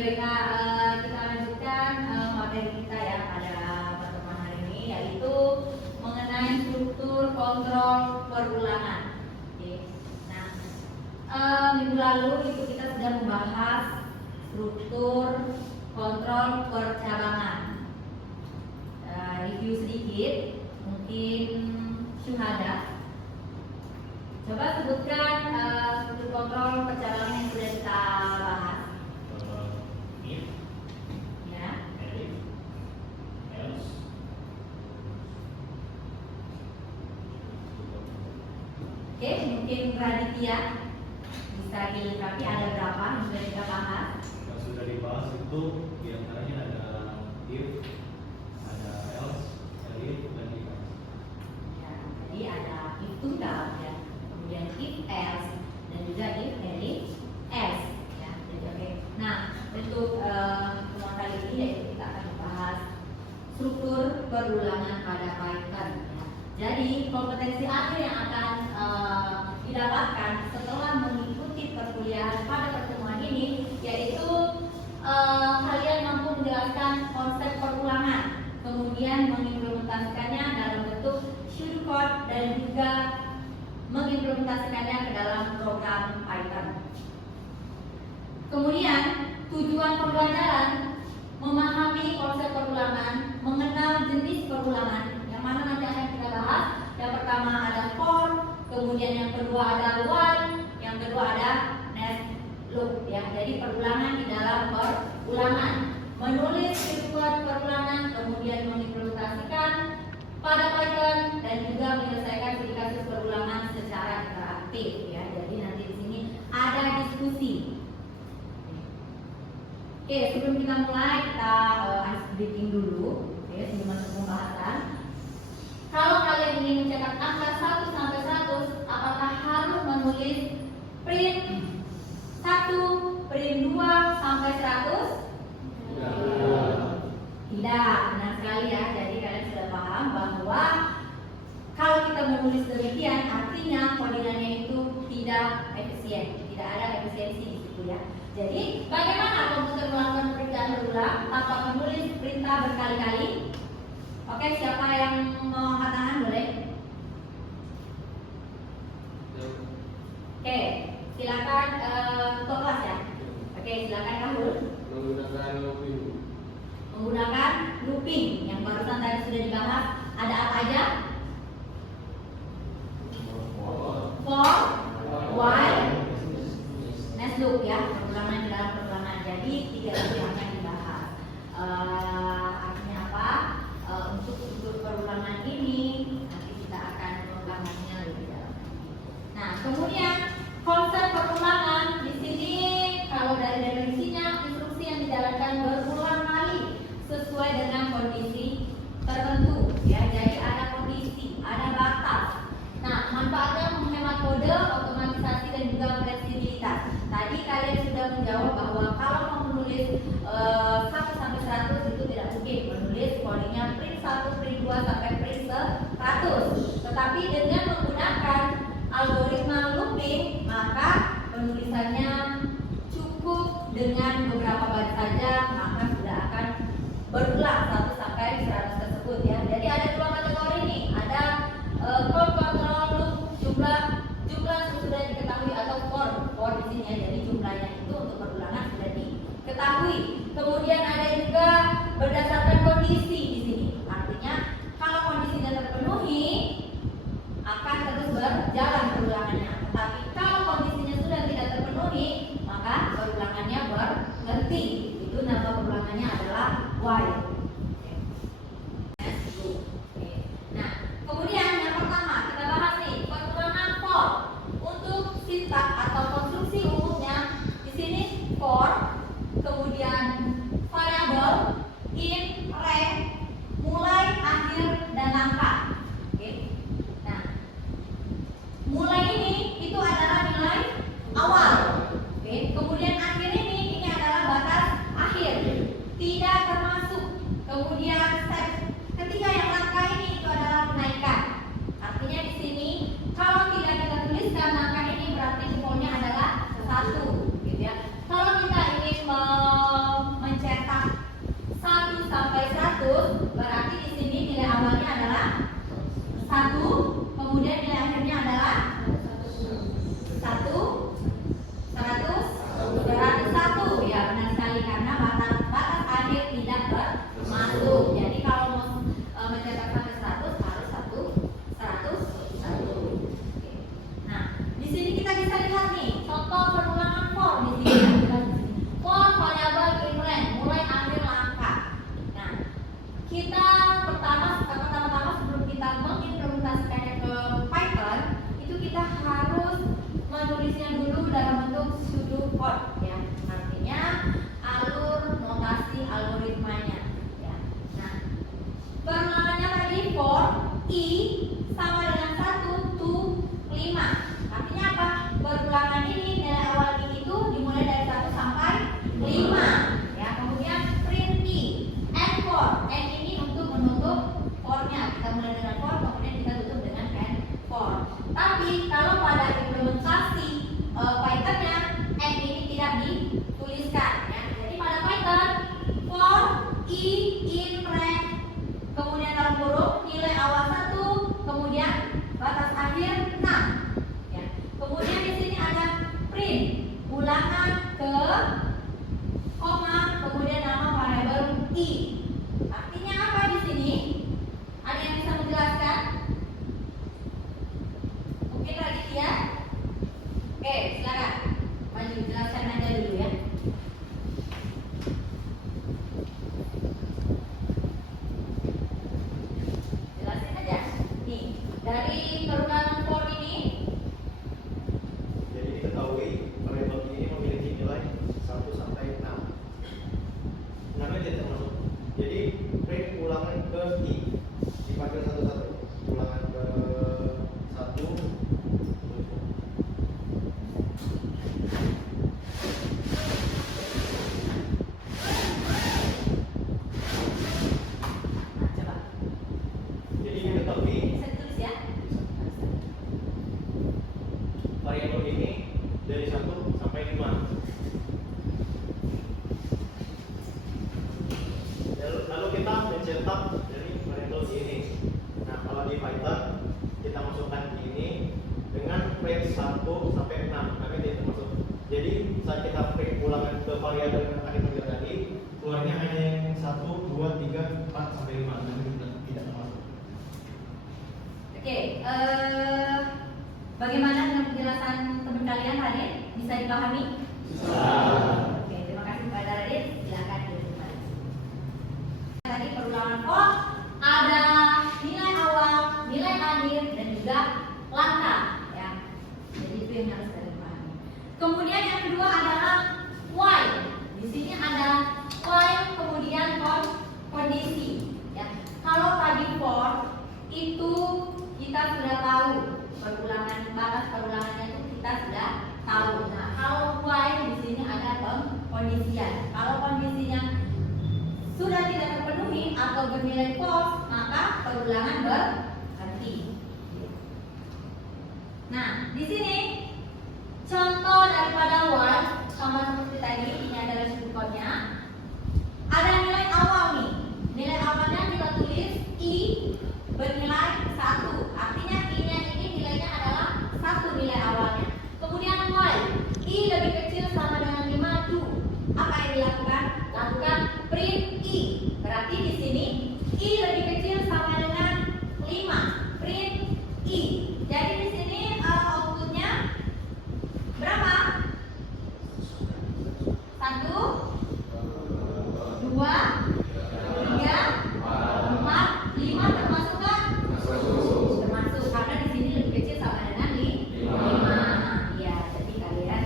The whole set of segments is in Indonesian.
baiklah, kita lanjutkan materi kita ya pada pertemuan hari ini, yaitu mengenai struktur kontrol perulangan. Oke. Nah, minggu lalu itu kita sudah membahas struktur kontrol percabangan. Review sedikit, mungkin syuhada. Coba sebutkan struktur kontrol percabangan yang sudah kita bahas. Oke, mungkin Raditya bisa dilengkapi, ada berapa yang sudah kita bahas? Yang sudah dibahas itu diantaranya ada if, ada else, elif, dan if. Ya, jadi ada if tunggal ya, kemudian if else, dan juga if elif else ya. Jadi oke. Nah, untuk pertemuan kali ini yaitu kita akan membahas struktur perulangan pada Python. Ya. Jadi kompetensi akhir yang akan didapatkan setelah mengikuti perkuliahan pada pertemuan ini, yaitu kalian mampu menjelaskan konsep perulangan, kemudian mengimplementasikannya dalam bentuk shortcode dan juga mengimplementasikannya ke dalam program Python. Kemudian tujuan pembelajaran memahami konsep perulangan, mengenal jenis perulangan, yang mana nanti akan kita bahas. Yang pertama ada for, kemudian yang kedua ada while, yang kedua ada next loop ya. Jadi perulangan di dalam perulangan, menulis keyword perulangan, kemudian mengimplementasikan pada Python dan juga menyelesaikan kasus perulangan secara interaktif ya. Jadi nanti di sini ada diskusi. Oke, sebelum kita mulai kita ice breaking dulu ya, sebelum masuk pembahasan. Kalau kalian ingin mencetak angka 1 sampai 100, apakah harus menulis print 1, print 2 sampai 100? Tidak, benar sekali ya. Jadi kalian sudah paham bahwa kalau kita menulis demikian, artinya codingannya itu tidak efisien, tidak ada efisiensi di situ ya. Jadi bagaimana komputer melakukan pekerjaan berulang tanpa menulis perintah berkali-kali? Oke, siapa yang mau angkat tangan boleh? Oke, silakan ketua kelas ya. Oke, silakan Rahul. Menggunakan looping. Menggunakan looping yang barusan tadi sudah dibahas. Ada apa aja? For, while, next loop ya. Perulangan dalam perulangan. Jadi 3 itu yang akan dibahas. Artinya apa? Untuk perulangan ini nanti kita akan mengembangkannya lebih dalam. Nah, kemudian konsep perulangan di sini kalau dari definisinya instruksi yang dijalankan berulang kali sesuai dengan kondisi tertentu ya. Jadi ada kondisi, ada batas. Nah, manfaatnya menghemat kode, otomatisasi dan juga fleksibilitas. Tadi kalian sudah menjawab bahwa kalau mau menulis 1 sampai 100 itu tidak mungkin menulis codingnya print 1, print 2 sampai print 100. Tetapi dengan menggunakan algoritma looping, maka penulisannya cukup dengan beberapa baris saja, maka sudah akan berulang 1 sampai 100 tersebut ya. Jadi ada 2 kategori nih, ada control loop, jumlah sudah diketahui atau for di sini ya. Jadi jumlahnya itu untuk perulangan sudah diketahui. Kemudian ada juga berdasarkan kondisi di sini. Artinya kalau kondisinya terpenuhi akan terus berjalan perulangannya. Tapi kalau kondisinya sudah tidak terpenuhi, maka perulangannya berhenti. Itu nama perulangannya adalah while. Nah, kemudian yang pertama kita bahas nih perulangan for. Untuk sintaks atau konstruksi umumnya di sini for, kemudian variabel, in, rank, mulai, akhir, dan angka. Oke. Nah, mulai ini itu adalah nilai awal. Oke. Kemudian akhir ini adalah batas akhir. Tidak termasuk koma, kemudian nama variabel i. Artinya apa di sini? Ada yang bisa menjelaskan? Mungkin Raditya? Oke, silakan. Maju, jelaskan aja dulu ya. Jelasin aja. Nih, dari perubahan for ini. Jadi diketahui variabel ini memiliki nilai 1 sampai 6. 6-nya tidak termasuk. Jadi print ulangan ke i dipanggil satu-satu. Ulangan ke 1. Nah, coba. Jadi diketahui Bisa ditulis ya. variabel ini dari 1 sampai 5. Lalu kita mencetak dari variabel ini. Nah, kalau di Python kita masukkan ini dengan range 1 sampai 6. Kami tidak termasuk. Jadi saat kita print ulangan ke variabel yang akan dipanggil tadi, keluarnya hanya yang 1, 2, 3, 4 sampai 5. Kami tidak termasuk. Oke, bagaimana dengan penjelasan teman kalian tadi? Bisa dipahami? Oke, terima kasih kepada Radit. Silakan dilanjutkan. Tadi perulangan for ada nilai awal, nilai akhir, dan juga langkah, ya. Jadi itu yang harus kalian pahami. Kemudian yang kedua adalah while. Di sini ada while kemudian kondisi, ya. Kalau tadi for itu kita sudah tahu perulangan batas perulangannya itu kita sudah tahu. Nah, kalau while di sini ada pengkondisian. Kalau kondisinya sudah tidak terpenuhi atau bernilai false, maka perulangan berhenti. Nah, di sini contoh daripada while sama seperti tadi, ini adalah contohnya. Ada nilai awal nih. Nilai awalnya kita tulis i bernilai 1. Artinya i-nya ini nilainya adalah 1 nilai awalnya. Kemudian while i lebih kecil sama dengan 5 do. Apa yang dilakukan? Lakukan print i. Berarti di sini i lebih kecil sama dengan 5. Print i. Jadi di sini outputnya berapa? 1, 2, 3, 4, 5 termasuk nggak? Termasuk, karena di sini lebih kecil sama dengan 5. Ya, jadi kalian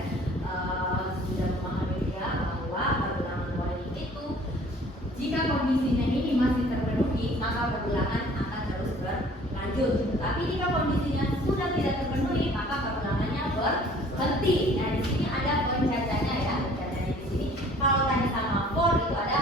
sudah memahami ya bahwa perulangan while itu jika kondisinya ini masih terpenuhi, maka perulangan akan terus berlanjut. Tapi jika kondisinya sudah tidak terpenuhi, maka perulangannya berhenti. Nah, di sini ada pencacanya ya, pencacanya di sini. Kalau tadi sama for itu ada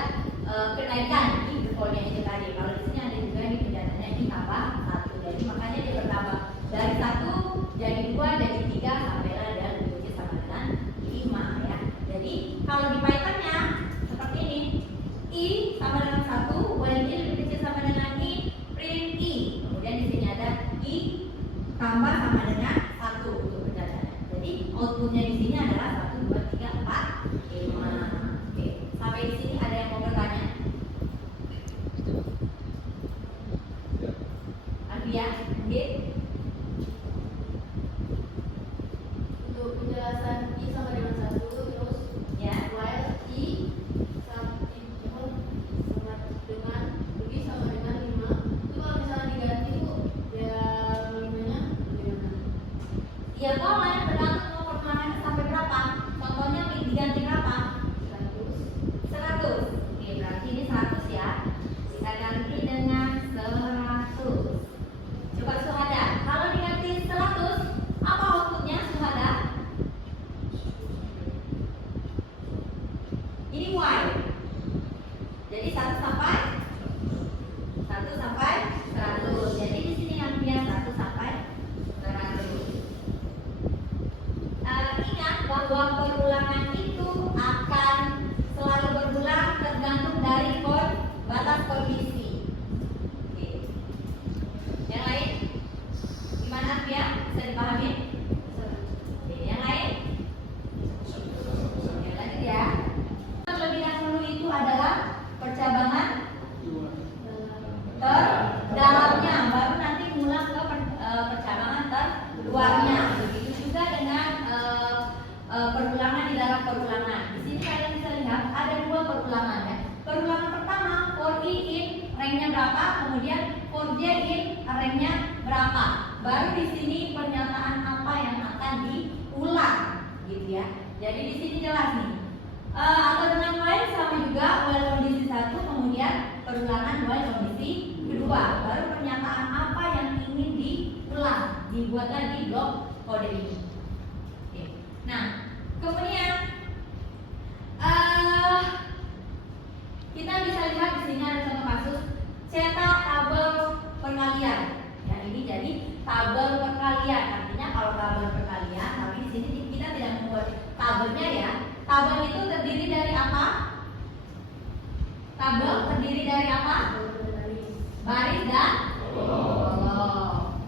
kenaikan di defaultnya itu tadi. Kalau di sini ada juga di pencacanya ini tambah 1. Jadi makanya dia bertambah dari 1 jadi 2 jadi 3 sampailah dia lebih kecil sama dengan 5 ya. Jadi kalau di Python-nya seperti ini. I sama dengan 1, while i lebih kecil sama dengan i, print i. Kemudian di sini ada i tambah sama dengan 1 untuk pencacanya. Jadi outputnya di sini adalah 1, 2, 3, 4, 5. Oke, sampai di sini ada yang mau bertanya? Alvia, Git? Untuk penjelasan i sama dengan 1, terus Ya. while i sama dengan i sama dengan 5, itu kalau misalnya diganti tuh ya 5-nya bagaimana? Ya boleh, tergantung mau perkembangannya sampai berapa. Contohnya diganti berapa? 100. Oke, berarti ini 100 ya. Kita ganti dengan 100. Coba Suhada. Kalau diganti 100, apa outputnya Suhada? Ini while. Jadi 1 sampai 100. Jadi di sini yang dia 1 sampai 100. Ingat bahwa perulangan itu akan selalu berulang tergantung dari batas kondisi. Oke. Yang lain? Gimana ya? Bisa dipahami? Oke, yang lain? Ya, lanjut ya. ranknya berapa, kemudian for J in ranknya berapa. Baru di sini pernyataan apa yang akan diulang, gitu ya. Jadi di sini jelas nih. Atau dengan lain sama juga while kondisi 1, kemudian perulangan while kondisi kedua. Baru pernyataan apa yang ingin diulang, dibuat lagi blok kode ini. Oke. Nah, kemudian kita bisa lihat di sini ada contoh kasus cetak tabel perkalian. Ya, ini jadi tabel perkalian. Artinya kalau tabel perkalian, tapi di sini kita tidak membuat tabelnya ya. Tabel itu terdiri dari apa? Tabel terdiri dari apa? Baris dan kolom.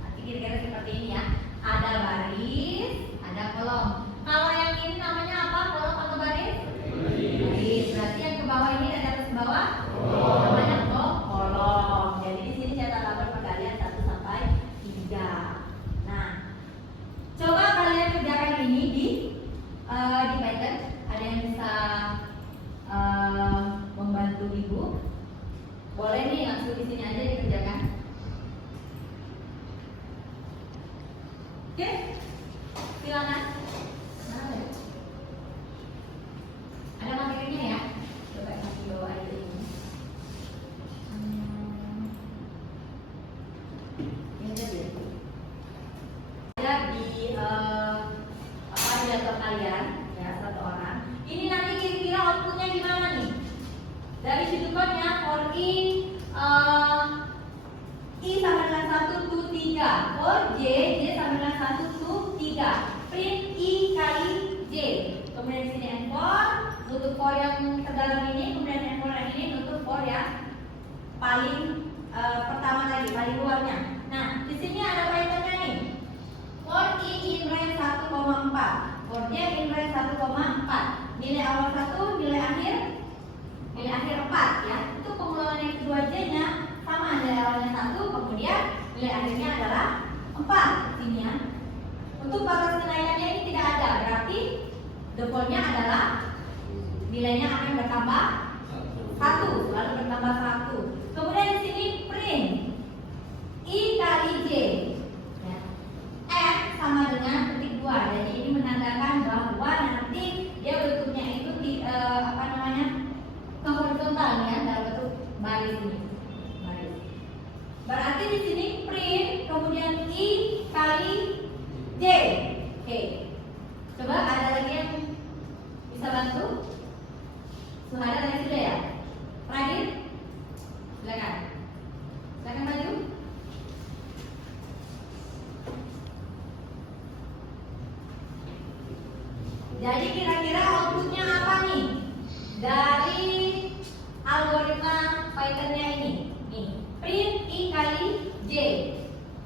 Nanti kira-kira seperti ini ya. Ada baris, ada kolom. Kalau yang ini namanya apa? Kolom atau baris? Baris. Berarti yang ke bawah ini dan atas ke bawah? Namanya kolom. Jadi di sini cetak tabel perkalian 1 sampai 3. Nah, coba kalian kerjakan ini di Python. Ada yang bisa membantu ibu? Boleh nih langsung di sini aja dikerjakan. Oke, silakan. Ada materinya ya? Coba kasih bawa aja ini. Ini tadi. Ada di di laptop kalian ya, satu orang. Ini nanti kira-kira outputnya gimana nih? Dari situ kodenya for I sama dengan 1 to 3, for J sama dengan 1 to 3. Print I kali J. Kemudian di sini N4, nutup for yang terdalam ini, kemudian N4 yang ini nutup for yang paling pertama tadi, paling luarnya. Nah, di sini ada Pythonnya nih. For I in range 1,4, for J in range 1,4. Nilai awal 1, nilai akhir 4 ya. Itu pengulangan yang kedua J-nya sama, nilai awalnya 1, kemudian nilai akhirnya adalah 4 sini ya. Untuk batas kenaikannya ini tidak ada, berarti defaultnya adalah nilainya akan bertambah 1, lalu bertambah 1. Kemudian di sini print I kali J ya. F sama dengan ketik 2. Jadi ini menandakan bahwa nanti dia bentuknya itu di horizontal ya, dalam bentuk baris ini. Baris. Berarti di sini print kemudian I kali J. Oke. Coba ada lagi yang bisa bantu? Suhada tadi sudah ya? Terakhir? Silakan. Silakan maju. Jadi kira-kira outputnya apa nih? Dari algoritma Pythonnya ini. Nih, print I kali J.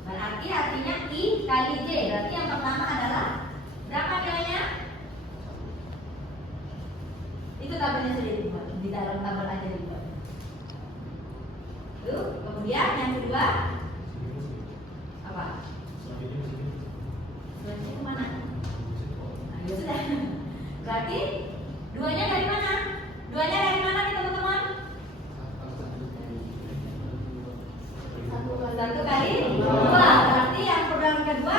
Berarti artinya I kali J. Berarti yang pertama adalah berapa nilainya? Itu tabelnya sudah dibuat. Di dalam tabel aja dibuat. Tuh, kemudian yang kedua apa? Selanjutnya kemana? Nah, ya sudah. Berarti duanya dari mana? Duanya dari mana nih teman-teman? 1 kali 2. Berarti yang program kedua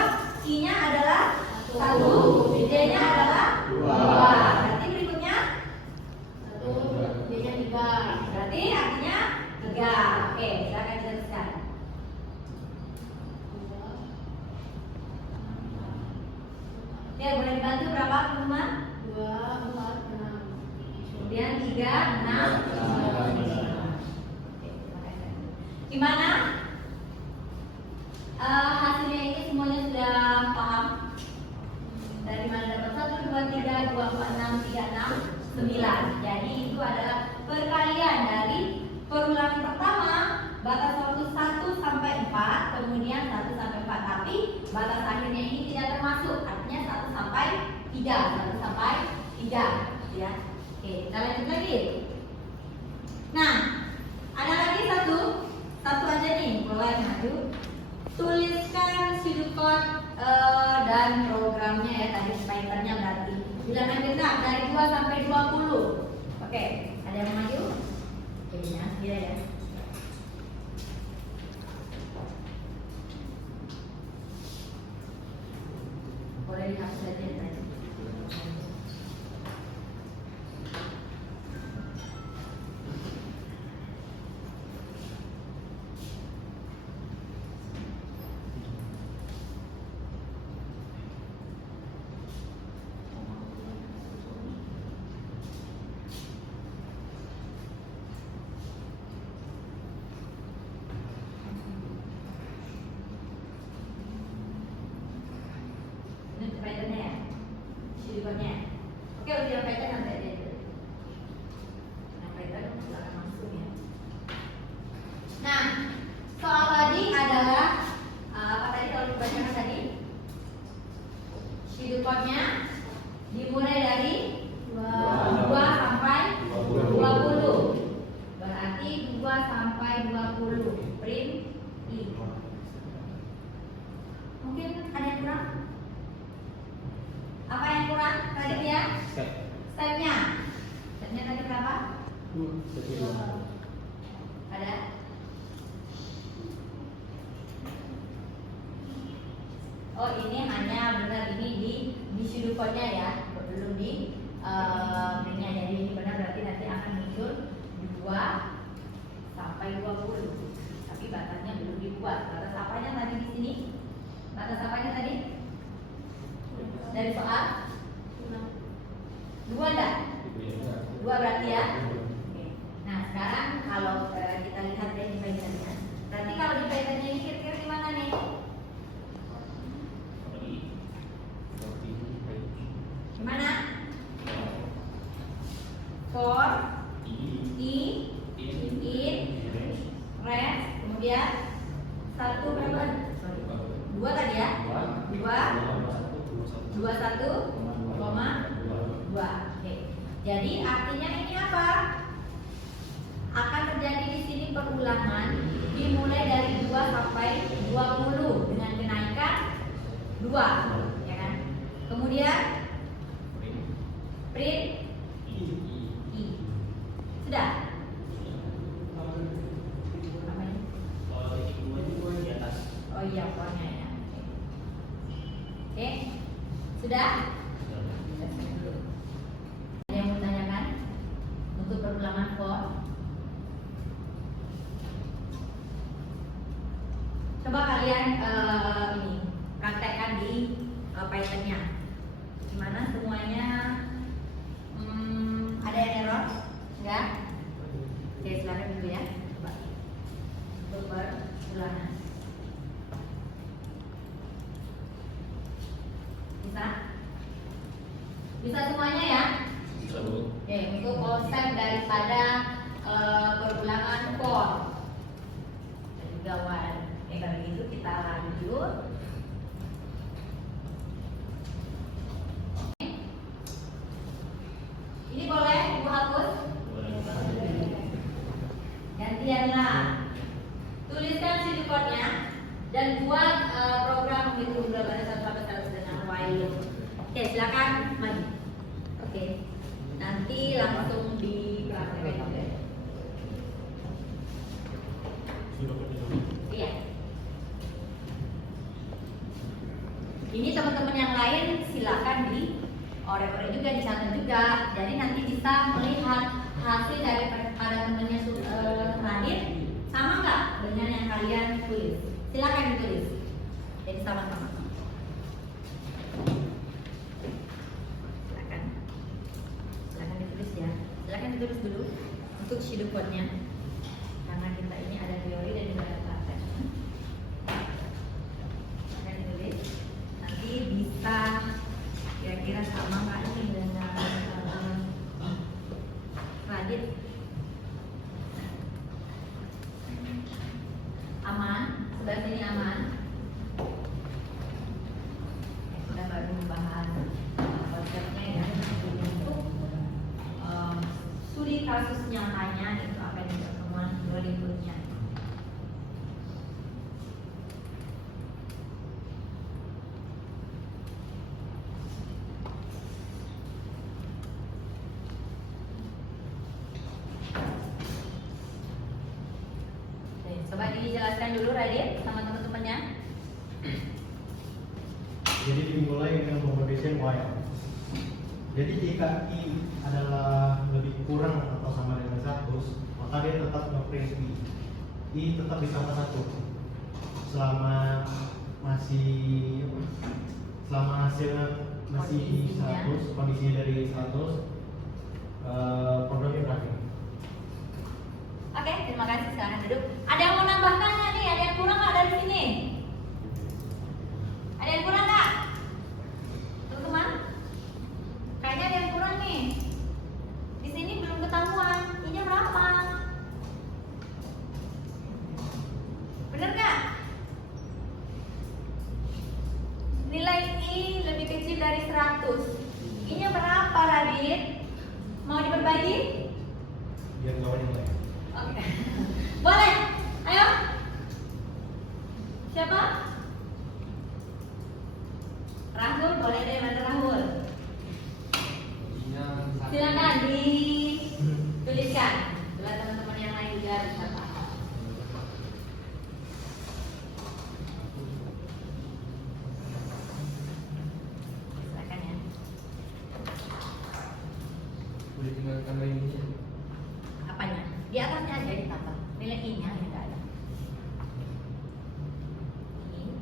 I-nya adalah 1, J-nya adalah 2. Berarti berikutnya 1, J-nya 3. berarti artinya 3. Oke, silakan diteruskan. Ya, boleh dibantu berapa teman-teman? 2, 4, 6. Kemudian 3, 6. Gimana? Hasilnya ini semuanya sudah paham? Dari mana dapat 1, 2, 3, 2, 4, 6, 3, 6, 9. Jadi itu adalah perkalian dari perulangan pertama batas waktu 1 sampai 4, kemudian 1 sampai 4. Tapi batas akhirnya ini tidak termasuk, artinya 1 sampai 3, 1 sampai 3 ya. Oke, kita lanjut lagi. Nah, ada lagi satu aja nih, boleh maju. Tuliskan pseudocode dan programnya ya, tadi Pythonnya berarti. Bilangan genap dari 2 sampai 20. Oke, ada yang maju? Oke, nah, dia ya. di Python nanti aja itu. Nah, Python silakan langsung ya. Nah, soal tadi adalah apa tadi kalau dibacakan tadi? Hidupnya dimulai dari 2 sampai 20. Berarti 2 sampai 20. Print I. Mungkin ada yang kurang? Apa yang kurang tadi ya? Stepnya. Stepnya tadi berapa? Ada? Oh, ini hanya benar ini di sudutnya ya, belum di printnya. Jadi ini benar berarti nanti akan muncul 2 sampai 20. Tapi batasnya belum dibuat. Batas apanya tadi di sini? Batas apanya tadi? Dari soal 2 enggak? 2 berarti ya. Oke. Nah, sekarang kalau kita lihat deh di Python-nya. Berarti kalau di Python-nya ini kira-kira di mana nih? Gimana? For, I, in, rest, kemudian 1 berapa? 2 tadi ya? 2, 21, 2. Oke. Jadi artinya ini apa? Akan terjadi di sini perulangan dimulai dari 2 sampai 20 dengan kenaikan 2, ya kan? Kemudian print I. Sudah? Oh iya, pokoknya ya. Oke. Sudah? Ada yang mau tanyakan untuk perulangan for? Coba kalian ini praktekkan di Python-nya. Gimana semuanya? Ada yang error? Enggak? Oke, silakan dulu ya. Coba untuk perulangan. Bisa? Bisa semuanya ya? Oke, untuk konsep daripada perulangan for dan juga while. Kalau gitu kita lanjut. Ini boleh Ibu hapus? Gantianlah. Tuliskan sudut-nya dan buat program menghitung dari 1 sampai 100 dengan while loop. Oke, silakan maju. Oke. Nanti langsung dipraktekkan juga. Iya. Ini teman-teman yang lain silakan di ore-ore juga, dicatat juga. Jadi nanti bisa melihat hasil dari pada temannya Radit sama nggak dengan yang kalian tulis. Silakan ditulis. Jadi sama-sama. Silakan ditulis ya. Silakan ditulis dulu untuk shadow code-nya. Karena kita ini ada teori dan juga ada praktek. Silakan ditulis. Nanti bisa kira-kira sama nggak ini dengan Radit? Aman? Sebelah sini aman? Kita baru membahas konsepnya ya untuk studi kasus nyatanya itu akan di pertemuan berikutnya. Coba dijelaskan dulu Radit sama teman-temannya. Jadi dimulai dengan menggunakan while. Jadi jika I adalah lebih kurang atau sama dengan 100, maka dia tetap nge-print I. I tetap di angka 1 selama hasilnya masih 100, kondisinya dari 100, programnya berakhir. Oke, terima kasih. Silakan duduk. Ada yang mau nambahkan nggak nih? Ada yang kurang nggak dari sini? Ada yang kurang nggak? Teman-teman? Kayaknya ada yang kurang nih. lagi? Biar kawan yang lain. Oke. Boleh. Ayo. Siapa? Rahul, boleh deh, mana Rahul? Silakan dituliskan. Bila teman-teman yang lain juga bisa paham. Silakan ya. Boleh tinggal tambahin ini ya? Apanya? Di atasnya aja ditambah. Nilai I-nya yang enggak ada. Ini.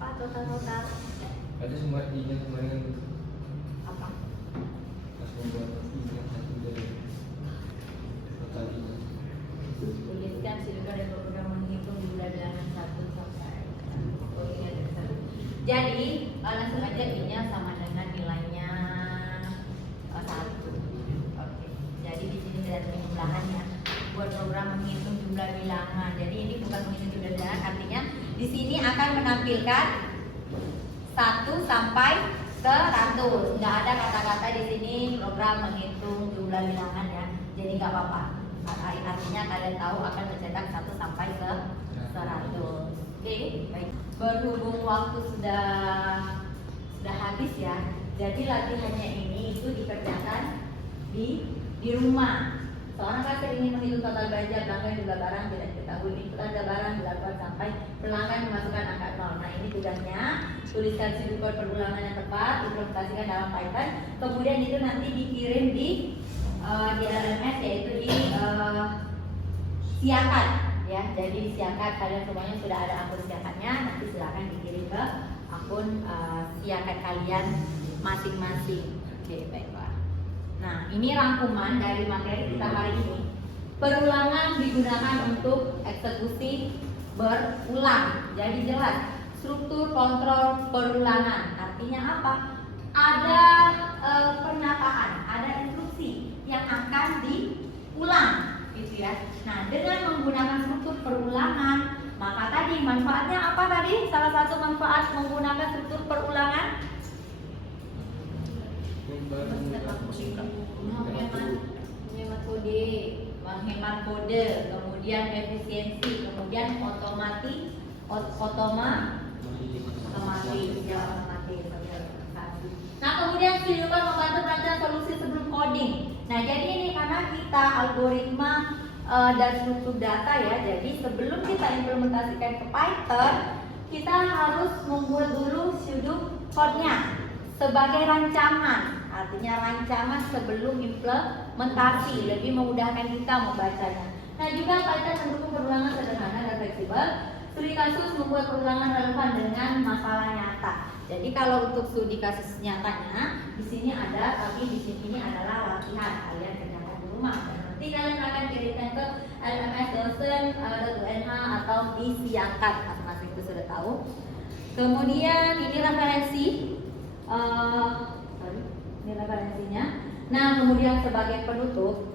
Apa total? Ada sumber I-nya kemarin kan Apa? pas membuat I-nya satu dari total I-nya. Tuliskan silakan dan program menghitung jumlah bilangan 1 sampai oh, ini ada satu. Jadi langsung aja I-nya sama dengan nilainya 1. Oke. Jadi di sini tidak ada penjumlahannya. Buat program menghitung jumlah bilangan. Jadi ini bukan menghitung jumlah bilangan, artinya di sini akan menampilkan 1 sampai ke 100. Tidak ada kata-kata di sini program menghitung jumlah bilangan ya. Jadi nggak apa-apa. Artinya kalian tahu akan mencetak 1 sampai ke 100. Oke, baik. Berhubung waktu sudah habis ya. Jadi latihannya ini itu dikerjakan di rumah. Seorang kasir ingin menghitung total belanja pelanggan jumlah barang tidak diketahui. Belanja barang dilakukan sampai pelanggan memasukkan angka 0. Nah ini tugasnya, tuliskan pseudocode perulangan yang tepat, implementasikan dalam Python. Kemudian itu nanti dikirim di LMS, yaitu di Siakan ya. Jadi di Siakan kalian semuanya sudah ada akun Siakannya. Nanti silakan dikirim ke akun Siakan kalian masing-masing. Oke, baiklah. Nah, ini rangkuman dari materi kita hari ini. Perulangan digunakan untuk eksekusi berulang. Jadi jelas, struktur kontrol perulangan. Artinya apa? Ada pernyataan, ada instruksi yang akan diulang, gitu ya. Nah, dengan menggunakan struktur perulangan, maka tadi manfaatnya apa tadi? Salah satu manfaat menggunakan struktur perulangan menghemat kode, kemudian efisiensi, kemudian otomatis. Nah, kemudian silakan membantu perancang solusi sebelum coding. Nah, jadi ini karena kita algoritma dan struktur data ya. Jadi sebelum kita implementasikan ke Python, kita harus membuat dulu pseudocode-nya sebagai rancangan. Artinya rancangan sebelum implementasi, lebih memudahkan kita membacanya. Nah, juga Python mendukung perulangan sederhana dan fleksibel. Studi kasus membuat perulangan relevan dengan masalah nyata. Jadi kalau untuk studi kasus nyatanya di sini ada, tapi di sini adalah latihan kalian kerjakan di rumah. Dan nanti kalian akan kirimkan ke LMS dosen.unh atau disiapkan, masing-masing itu sudah tahu. Kemudian ini referensi, ini referensinya. Nah, kemudian sebagai penutup,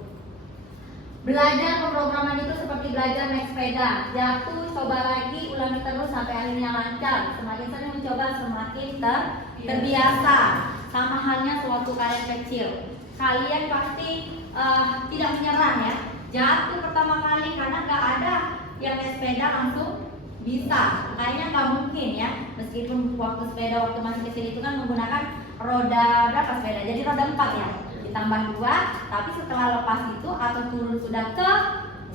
belajar pemrograman itu seperti belajar naik sepeda, jatuh, coba lagi, ulangi terus sampai akhirnya lancar. Semakin sering mencoba, semakin terbiasa. Sama halnya sewaktu kalian kecil, kalian pasti tidak menyerah ya. Jatuh pertama kali karena nggak ada yang naik sepeda langsung bisa, kayaknya nggak mungkin ya. Meskipun waktu masih kecil itu kan menggunakan roda berapa sepeda? Jadi roda 4 ya. Tambah 2, tapi setelah lepas itu atau turun sudah ke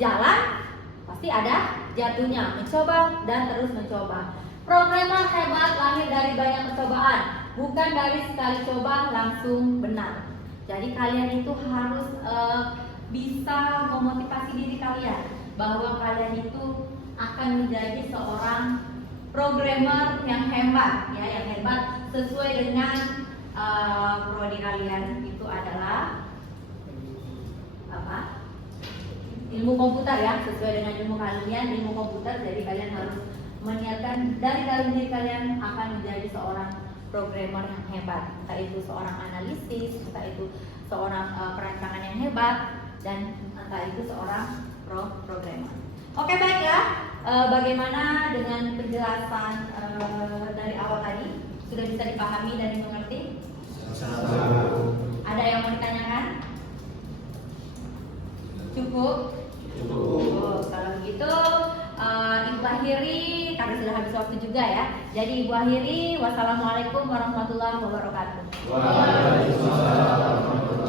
jalan, pasti ada jatuhnya, mencoba dan terus mencoba. Programmer hebat lahir dari banyak percobaan, bukan dari sekali coba langsung benar. Jadi kalian itu harus bisa memotivasi diri kalian bahwa kalian itu akan menjadi seorang programmer yang hebat, ya, yang hebat sesuai dengan prodi kalian itu adalah apa? Ilmu komputer ya, sesuai dengan ilmu kalian, ilmu komputer. Jadi kalian harus meniatkan dari dalam diri kalian akan menjadi seorang programmer yang hebat, entah itu seorang analisis, entah itu seorang perancangan yang hebat, dan entah itu seorang programmer. Oke, baik ya. Bagaimana dengan penjelasan Sudah bisa dipahami dan dimengerti? Ada yang mau ditanyakan? Cukup? Cukup. Kalau begitu Ibu akhiri karena sudah habis waktu juga ya. Jadi Ibu akhiri, wassalamualaikum warahmatullahi wabarakatuh. Waalaikumsalam.